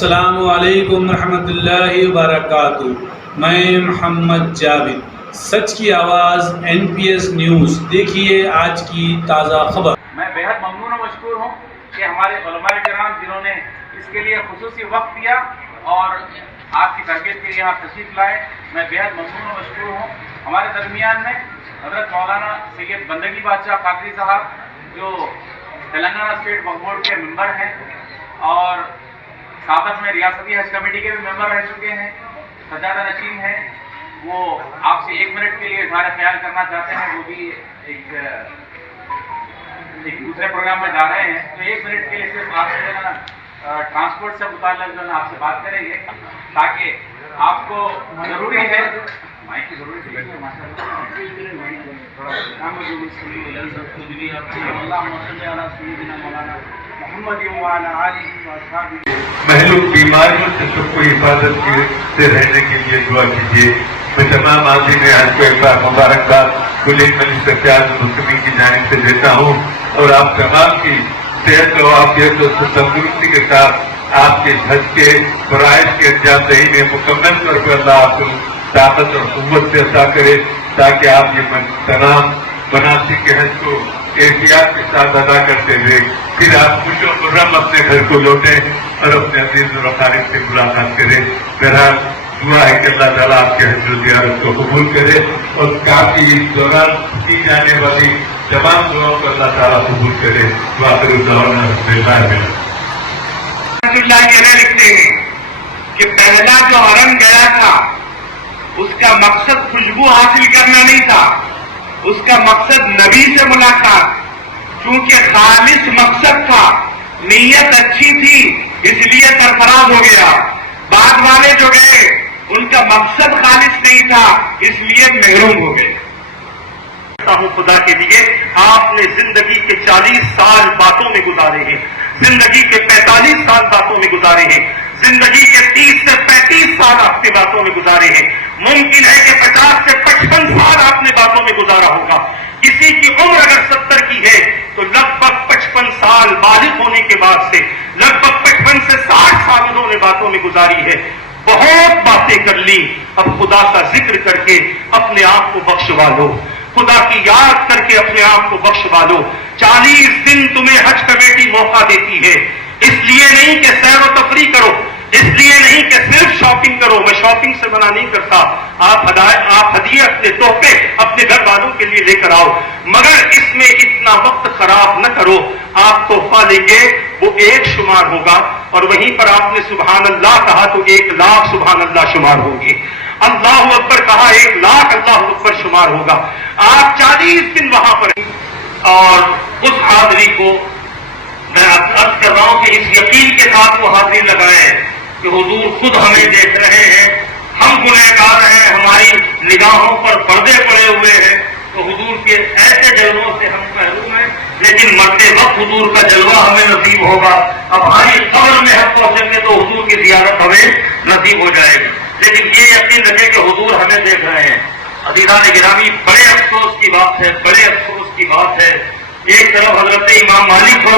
السلام علیکم ورحمۃ اللہ وبرکاتہ۔ میں محمد جاوید، سچ کی آواز NPS نیوز۔ دیکھیے آج کی تازہ خبر۔ میں بہت ممنون و مشکور ہوں کہ ہمارے علماء کرام جنہوں نے اس کے لیے خصوصی وقت دیا اور آپ کی تربیت کے لیے یہاں تشریف لائے، میں بہت ممنون و مشکور ہوں۔ ہمارے درمیان میں حضرت مولانا سید بندگی بادشاہ قادری صاحب جو تلنگانہ اسٹیٹ وقف بورڈ کے ممبر ہیں اور سابق میں ریاستی حج کمیٹی کے بھی ممبر رہ چکے ہیں، سجادہ نشین ہیں، وہ آپ سے 1 منٹ کے لیے اظہار خیال کرنا چاہتے ہیں۔ وہ بھی ایک دوسرے پروگرام میں جا رہے ہیں، تو 1 منٹ کے لیے صرف آپ سے جو نا ٹرانسپورٹ سے متعلق جو ہے آپ سے بات کریں گے، تاکہ آپ کو ضروری ہے مائک کی ضرورت ہے۔ محلول بیماریوں سے سب کو حفاظت سے رہنے کے لیے دعا کیجیے۔ میں تمام عازمین حج کو ایک بار مبارکباد کل مجلس المسلمین کی جانب سے دیتا ہوں، اور آپ تمام کی صحت و عافیت و تندرستی کے ساتھ آپ کے حج کے فرائض کے انجام دہی میں مکمل طور پر اللہ آپ کو طاقت اور قوت سے عطا کرے، تاکہ آپ یہ تمام مناسک کے حج کو احتیاط کے ساتھ ادا کرتے ہوئے پھر آپ خوش و خرم اپنے گھر کو لوٹیں اور اپنے عزیز و اقارب سے ملاقات کریں۔ میرا دعا ہے کہ اللہ تعالیٰ آپ کے حج و زیارت کو قبول کرے، اور کافی اس دوران کی جانے والی تمام دعاؤں کو اللہ تعالیٰ قبول کرے۔ وآخر دعوانا اللہ یہ لکھتے ہیں کہ پہلا جو حرم گیا تھا اس کا مقصد خوشبو حاصل کرنا نہیں تھا، اس کا مقصد نبی سے ملاقات، کیونکہ خالص مقصد تھا، نیت اچھی تھی اس لیے سرفراز ہو گیا۔ بعد والے جو گئے ان کا مقصد خالص نہیں تھا اس لیے محروم ہو گئے۔ خدا کے لیے آپ نے زندگی کے 40 سال باتوں میں گزارے ہیں، زندگی کے 45 سال باتوں میں گزارے ہیں، زندگی کے 30 سے 35 سال آپ نے باتوں میں گزارے ہیں۔ ممکن ہے کہ 50 سے 55 سال آپ نے باتوں میں گزارا ہوگا۔ کسی کی عمر اگر 70 کی ہے تو لگ بھگ 55 سال بالغ ہونے کے بعد سے لگ بھگ 55 سے 60 سال انہوں نے باتوں میں گزاری ہے۔ بہت باتیں کر لی، اب خدا کا ذکر کر کے اپنے آپ کو بخشوا لو، خدا کی یاد کر کے اپنے آپ کو بخشوا لو۔ 40 دن تمہیں حج کمیٹی موقع دیتی ہے، اس لیے نہیں کہ سیر و تفریح کرو، اس لیے نہیں کہ صرف شاپنگ کرو، میں شاپنگ سے منع نہیں کرتا، آپ ہدیے اپنے تحفے اپنے گھر والوں کے لیے لے کر آؤ، مگر اس میں اتنا وقت خراب نہ کرو۔ آپ تحفہ لیں گے وہ 1 شمار ہوگا، اور وہیں پر آپ نے سبحان اللہ کہا تو 1 لاکھ سبحان اللہ شمار ہوگی، اللہ اکبر کہا 1 لاکھ اللہ اکبر شمار ہوگا۔ آپ 40 دن وہاں پر، اور اس حاضری کو میں عرض کر رہا ہوں کہ اس یقین کے ساتھ وہ حاضری لگائیں کہ حضور خود ہمیں دیکھ رہے ہیں، ہم گنہگار ہیں، ہماری نگاہوں پر پردے پڑے ہوئے ہیں، تو حضور کے ایسے جلووں سے ہم محروم ہیں، لیکن مرتے وقت حضور کا جلوہ ہمیں نصیب ہوگا۔ اب ہماری قبر میں ہم پہنچیں گے تو حضور کی زیارت ہمیں نصیب ہو جائے گی، لیکن یہ یقین رکھیں کہ حضور ہمیں دیکھ رہے ہیں۔ عزیزان گرامی، بڑے افسوس کی بات ہے، بڑے افسوس کی بات ہے، ایک طرف حضرت امام مالک